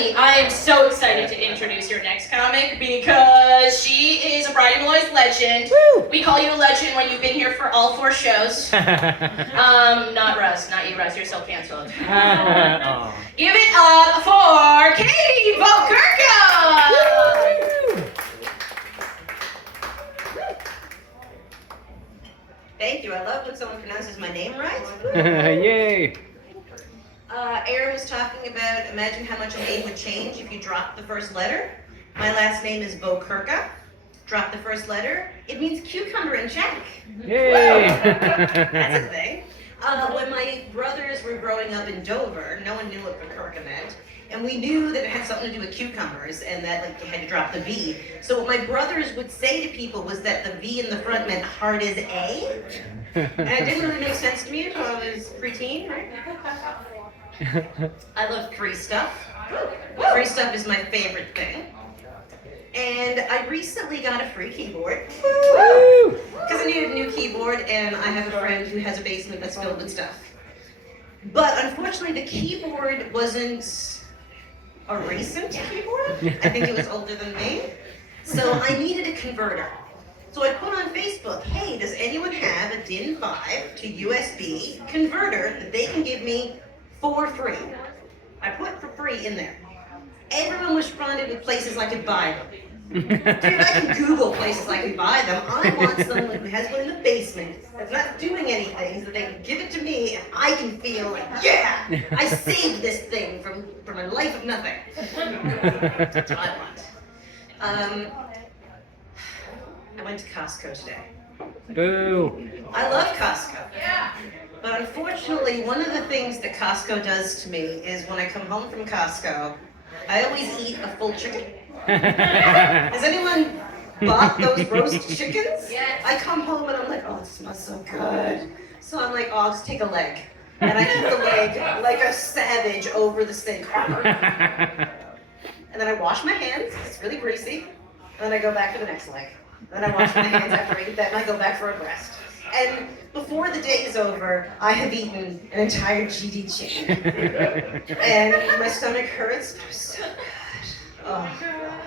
Everybody, I am so excited to introduce your next comic because she is a Bridie Molloy's legend. Woo! We call you a legend when you've been here for all 4 shows. Not Russ, not you, Russ. You're so canceled. Give it up for Katie Volkerka! Thank you. I love when someone pronounces my name right. Yay! Aaron was talking about, imagine how much a name would change if you dropped the first letter. My last name is Volkerka. Drop the first letter, it means cucumber in Czech. Yay! That's a thing. When my brothers were growing up in Dover, no one knew what Volkerka meant. And we knew that it had something to do with cucumbers and that like you had to drop the V. So what my brothers would say to people was that the V in the front meant hard as A. And it didn't really make sense to me until I was preteen, right? I love free stuff. Free stuff is my favorite thing. And I recently got a free keyboard. Because I needed a new keyboard and I have a friend who has a basement that's filled with stuff. But unfortunately the keyboard wasn't a recent keyboard. I think it was older than me. So I needed a converter. So I put on Facebook, hey, does anyone have a DIN 5 to USB converter that they can give me for free? I put for free in there. Everyone responded with places I could buy them. Dude, I can Google places I can buy them. I want someone who has one in the basement that's not doing anything so that they can give it to me and I can feel like, yeah, I saved this thing from a life of nothing. That's what I want. I went to Costco today. Boo! I love Costco. Yeah. But unfortunately, one of the things that Costco does to me is when I come home from Costco, I always eat a full chicken. Has anyone bought those roast chickens? Yes. I come home and I'm like, oh, it smells so good. So I'm like, oh, I'll just take a leg. And I eat the leg like a savage over the sink. And then I wash my hands, it's really greasy. And then I go back for the next leg. And then I wash my hands after I eat that and I go back for a breast. And before the day is over, I have eaten an entire GD chicken. And my stomach hurts, but it's so good. Oh,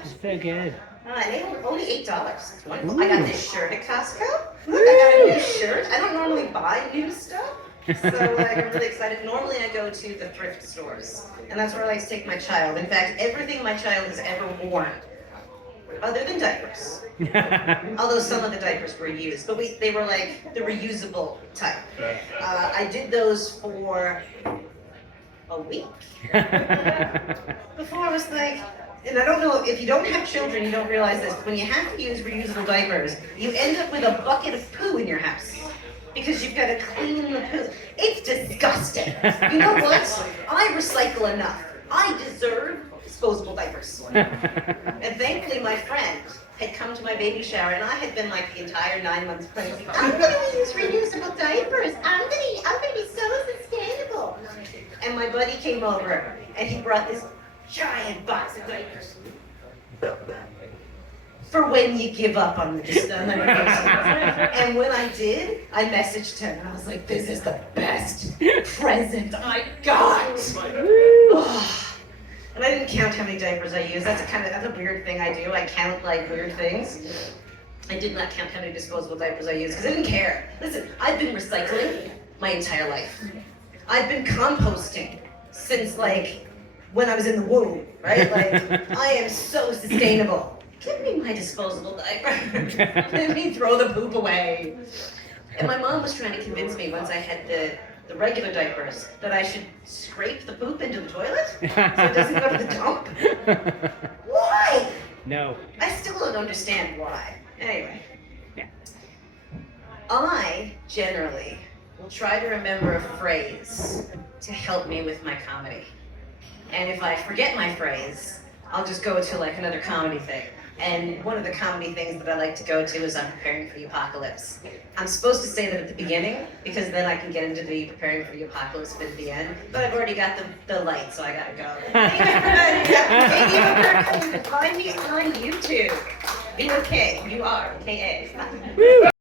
It's so good. and they were only $8. It's wonderful. I got this shirt at Costco. Look, I got a new shirt. I don't normally buy new stuff. So like, I'm really excited. Normally I go to the thrift stores. And that's where I like to take my child. In fact, everything my child has ever worn, other than diapers. Although some of the diapers were used, but they were like the reusable type. I did those for a week. Before I was like, and I don't know, if you don't have children, you don't realize this, but when you have to use reusable diapers, you end up with a bucket of poo in your house. Because you've got to clean the poo. It's disgusting. You know what? I recycle enough. I deserve disposable diapers. And thankfully my friend had come to my baby shower and I had been like the entire 9 months pregnant. I'm gonna use reusable diapers. I'm gonna be so sustainable. And my buddy came over and he brought this giant box of diapers. For when you give up on the And when I did, I messaged him and I was like, this is the best present I got. Oh. And I didn't count how many diapers I used. That's a weird thing I do. I count like weird things. I did not count how many disposable diapers I used because I didn't care. Listen, I've been recycling my entire life. I've been composting since like when I was in the womb, right? Like I am so sustainable. Give me my disposable diaper. Let me throw the poop away. And my mom was trying to convince me once I had the regular diapers that I should scrape the poop into the toilet so it doesn't go to the dump. Why? No. I still don't understand why. Anyway. Yeah. I generally will try to remember a phrase to help me with my comedy. And if I forget my phrase, I'll just go to like another comedy thing. And one of the comedy things that I like to go to is I'm preparing for the apocalypse. I'm supposed to say that at the beginning, because then I can get into the preparing for the apocalypse bit at the end. But I've already got the light, so I gotta go. Thank you for find me on YouTube. Be okay. You are. K-A.